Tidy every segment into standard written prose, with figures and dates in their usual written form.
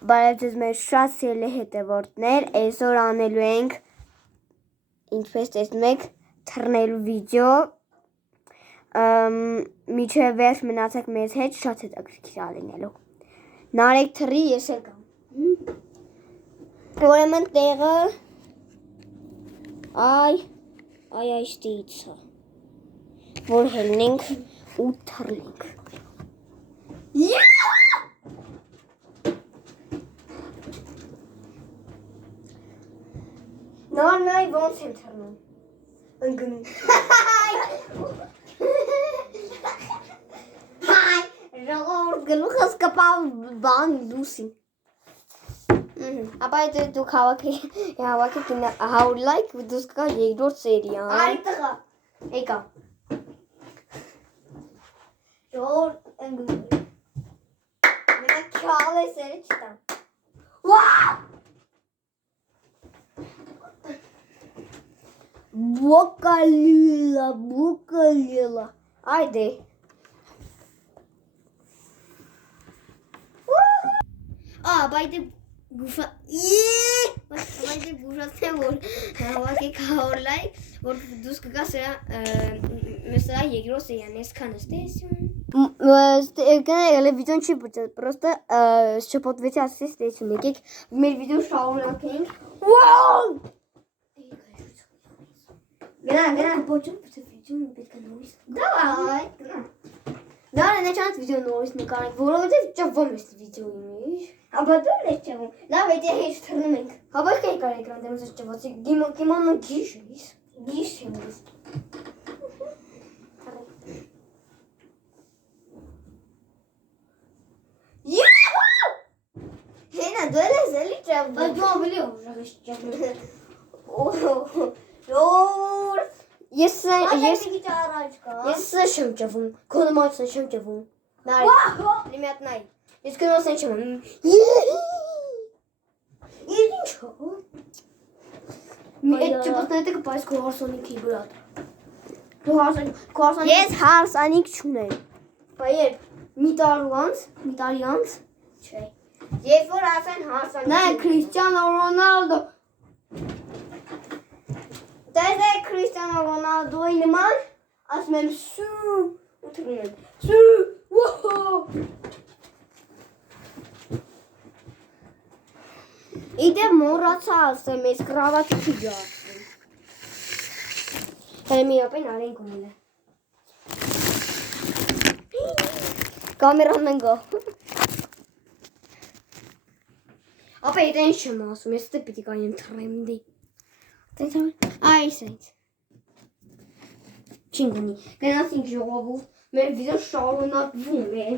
Բարև մեզ շատ սիրելի հետևորդներ, այսօր անելու ենք ինչպես տեսնում եք թռնելու վիդեո միջև վերջ մնացեք մեզ հետ շատ հետաքրքիր է լինելու Նարեկ թռի ես էլ կամ Ուրեմն տեղը այ այստեղից է որ հելնենք ու թռնենք Նայ ոնց եմ թռնում ընկնում Ժողովուրդ գլուխս կպավ բան լուսին Ապա դուք հավաքեք 100 լայք ու դուք կա երկրորդ սերիան Այ տղա եկա Ժողովուրդ ընկնում Մենակ քյալ է սերը չտամ Վաա Բուկալիլա Այդե Բայդե գուշա Բայդե գուշացեմ որ հավաքեք 100 լայք որ դուս կգա սրա mesela երկրորդ սերիան այսքան Գնա վիդեոն չի պրոստը շփոթվեցի ասես տեսում եկեք մեր վիդեո շարունակենք Վաու Գնա Բոջում վիդեոն պետք է նորից Դավայ Դարը նեչանց վիդեո նորից նկարենք որովհետև ճվում ես վիդեոյի Ապա դու ես ճվում Լավ եթե հեչ թռնում ենք Հաբա կայ կար էկրան դեմս ես ճվոցի Գիմանու գիշ ես Գիշ եմ ես Հենա դու ես էլի ճվում Բայց դու ավելի ուժեղ ես ճվում Ես շեմ ճվում, քոնը մայցն շեմ ճվում Նարի, լիմյատ նայ Ես կնոս են չվում Ես ինչ հո Այդ ճպոտները կպայս քո հարսանիքի բրատ Ես հարսանիք չունեմ Բա երբ միտարի անց Չէ Երբ որ ասեն հարսանիք Նայ Քրիստիանո Ռոնալդո Տեսեք Քրիստիանո Ռոնալդոյի նման ասում եմ սու ու թռնում եմ սու վոհո Իդե մոռացա ասեմ ես կրավատի չի ջարդում Հենց մի ապեն արենք ունել է Կամերան ննգա Ապա իդե ինչ չեմ ասում ես դե պիտի կանեմ թռեմ դի Այս այնց Չին գնի Գնացինք ժողովուրդ մեր վիդեո շարունակվում է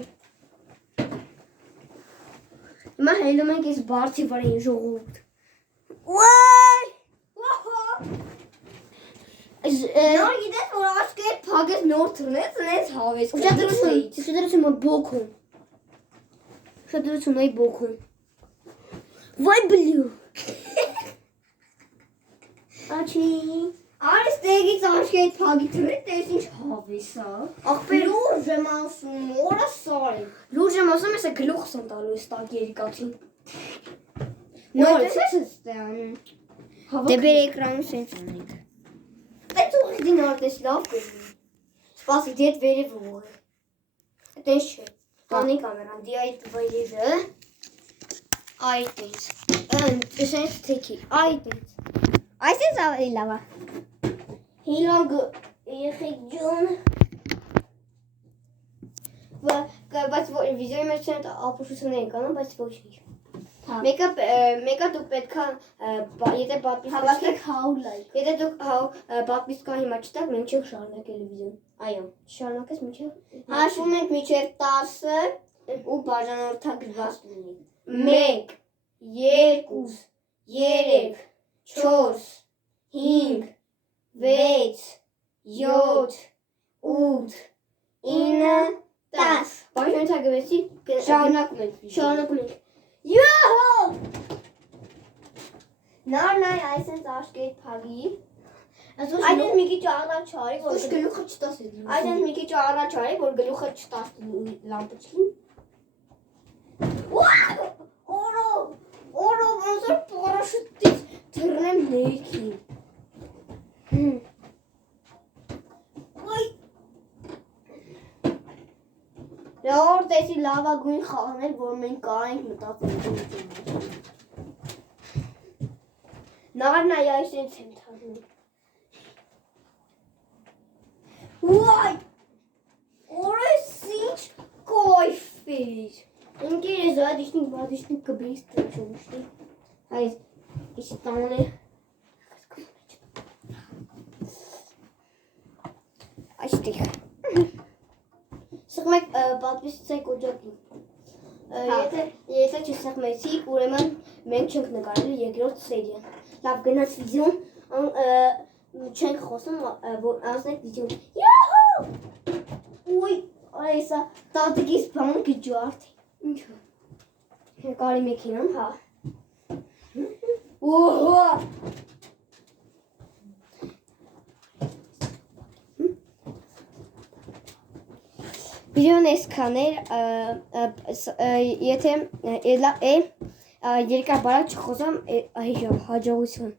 Հիմա հելում ենք ես բարձի վրա են ժողովուրդ Ուայ Նոր գիտես որ աշկը հետ փագես նոր թռնես նես հավես Շադրություն որ բոքում Շադրություն այ բոքում Վայ բլյու Աչի Արս տեղից աշկի հետ փագի թռի տես ինչ հավես է Ախպեր լուրջ եմ ասում օրը սարի Լուրջ եմ ասում ես գլուխս եմ տալու ես տակ երիկացին Նոր ես ես տանում Դե բեր էկրանում սենց անենք Այդ ուղի դինար տես լավ կրնի Սպասի դի հետ վերև ուղի Տես չէ Հանի կամերան դի այդ վայրևը Այդ ես Սենց թեքի այդ ես Այս ես ավելի լավ է Հիլանգ եղեք ջոն Բայց վիդեոյի մեջ չեն ապուշություն են կանում, բայց ոչ ինչ Մեկը դուք պետք է եթե հավաքեք 100 լայք Եթե դուք պատվիսկա հիմա չտակ, մենք չենք շարունակելու վիդեոն Այո, շարունակես մինչև Հաշվում ենք մինչև 10 ու բաժանորդագրված լինի 1, 2, 3, 4, 5, 6, 7, 8, 9, 10 Բաժանորդագրվեցի Շարունակում ենք Յոհո Նայ այսենց աշկետ փագի Այդ ես մի քիչ առաջ արի որ գլուխը չտասի Այդ ես մի քիչ առաջ արի որ գլուխը չտասի լամպը չլին Օրո Ներքի։ Ոյ։ Լավ տեսի լավագույն խաղներ, որ մենք կարանք մտածել։ Նարնայ այսպես եմ թվում։ Ոյ։ Օրես ինչ կոյֆիր։ Ինքերս վադիշնի կբրիս տրճումշտի։ Այս իշի տանը։ Այստեղ։ Սղմեք պատվիսցեք օջակին։ Եթե չսղմեցիք, ուրեմն մենք չենք նկարել երկրորդ սերիան։ Լավ գնաց վիդեոն, չենք խոսում, որ անցնենք վիդեոն։ Յահու! Ոյ, այսա տատիկիս բան գջարդի։ Ինչո՞։ Կարի մեքենան, հա։ Օհո! Վիդեոն այսքան էր, եթե երկար բարակ չխոսամ, հաջողություն։